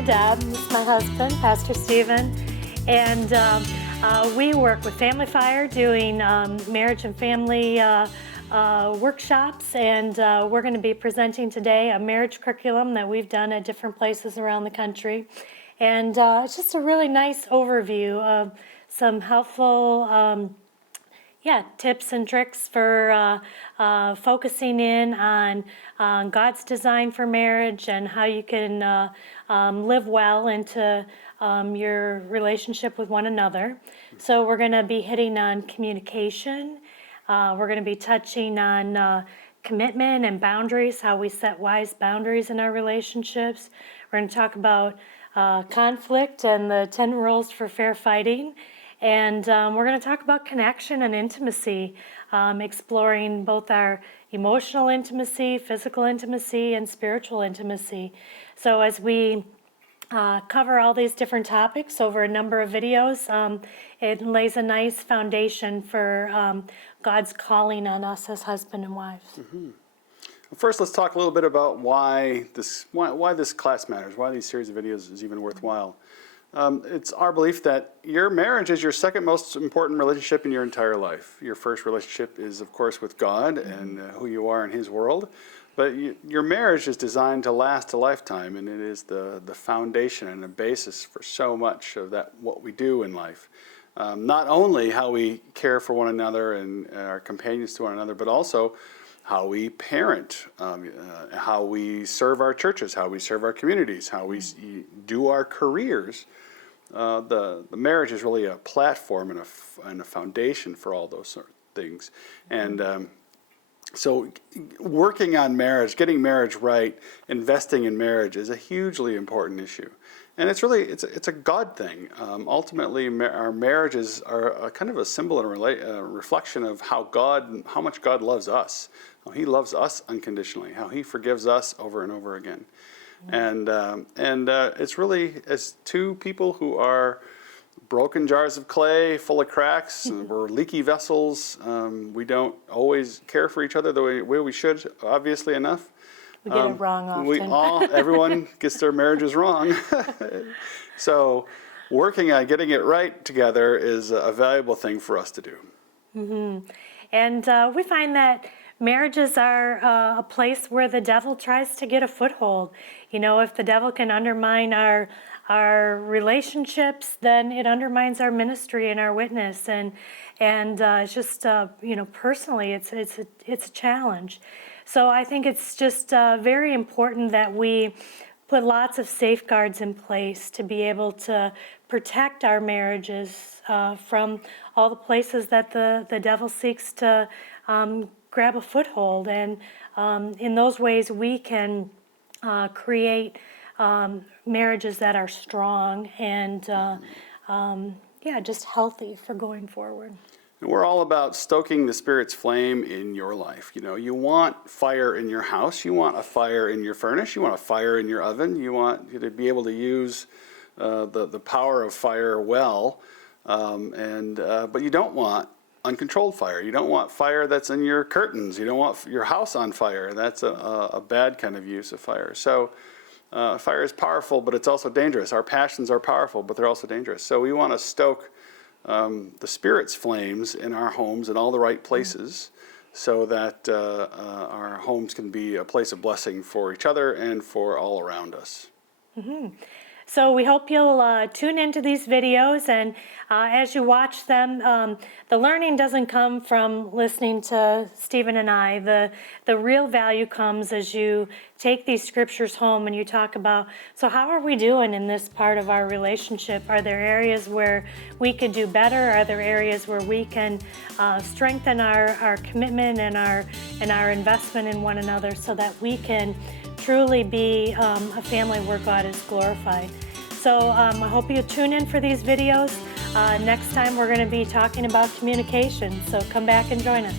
Pastor Deb. This is my husband, Pastor Stephen. And we work with Family Fire doing marriage and family workshops. And we're going to be presenting today a marriage curriculum that we've done at different places around the country. And it's just a really nice overview of some helpful tips and tricks for focusing in on God's design for marriage and how you can live well into your relationship with one another. So we're going to be hitting on communication. We're going to be touching on commitment and boundaries, how we set wise boundaries in our relationships. We're going to talk about conflict and the 10 rules for fair fighting. And we're going to talk about connection and intimacy, exploring both our emotional intimacy, physical intimacy, and spiritual intimacy. So as we cover all these different topics over a number of videos, it lays a nice foundation for God's calling on us as husband and wives. Mm-hmm. Well, first, let's talk a little bit about why this class matters, why these series of videos is even worthwhile. It's our belief that your marriage is your second most important relationship in your entire life. Your first relationship is, of course, with God and who you are in His world. But your marriage is designed to last a lifetime, and it is the foundation and the basis for so much of what we do in life. Not only how we care for one another and our companions to one another, but also how we parent, how we serve our churches, how we serve our communities, how we do our careers. The marriage is really a platform and a foundation for all those sort of things. And so working on marriage, getting marriage right, investing in marriage is a hugely important issue. And it's a God thing. Ultimately, our marriages are a kind of a symbol and a reflection of how much God loves us. How He loves us unconditionally. How He forgives us over and over again. And it's really as two people who are broken jars of clay, full of cracks. We're leaky vessels. We don't always care for each other the way we should, obviously enough. We get it wrong often. Everyone gets their marriages wrong. So working on getting it right together is a valuable thing for us to do. Mm-hmm. And we find that marriages are a place where the devil tries to get a foothold. You know, if the devil can undermine our relationships, then it undermines our ministry and our witness. And it's just, personally, it's a challenge. So I think it's just very important that we put lots of safeguards in place to be able to protect our marriages from all the places that the devil seeks to grab a foothold. And in those ways, we can create marriages that are strong and just healthy for going forward. And we're all about stoking the Spirit's flame in your life. You know, you want fire in your house. You want a fire in your furnace. You want a fire in your oven. You want to be able to use the power of fire well. But you don't want uncontrolled fire. You don't want fire that's in your curtains. You don't want your house on fire. That's a bad kind of use of fire. So fire is powerful, but it's also dangerous. Our passions are powerful, but they're also dangerous. So we want to stoke the Spirit's flames in our homes in all the right places so that our homes can be a place of blessing for each other and for all around us. Mm-hmm. So we hope you'll tune into these videos, and as you watch them, the learning doesn't come from listening to Stephen and I. The real value comes as you take these scriptures home and you talk about, so how are we doing in this part of our relationship? Are there areas where we could do better? Are there areas where we can strengthen our commitment and our investment in one another so that we can truly be a family where God is glorified? So I hope you tune in for these videos. Next time we're going to be talking about communication, so come back and join us.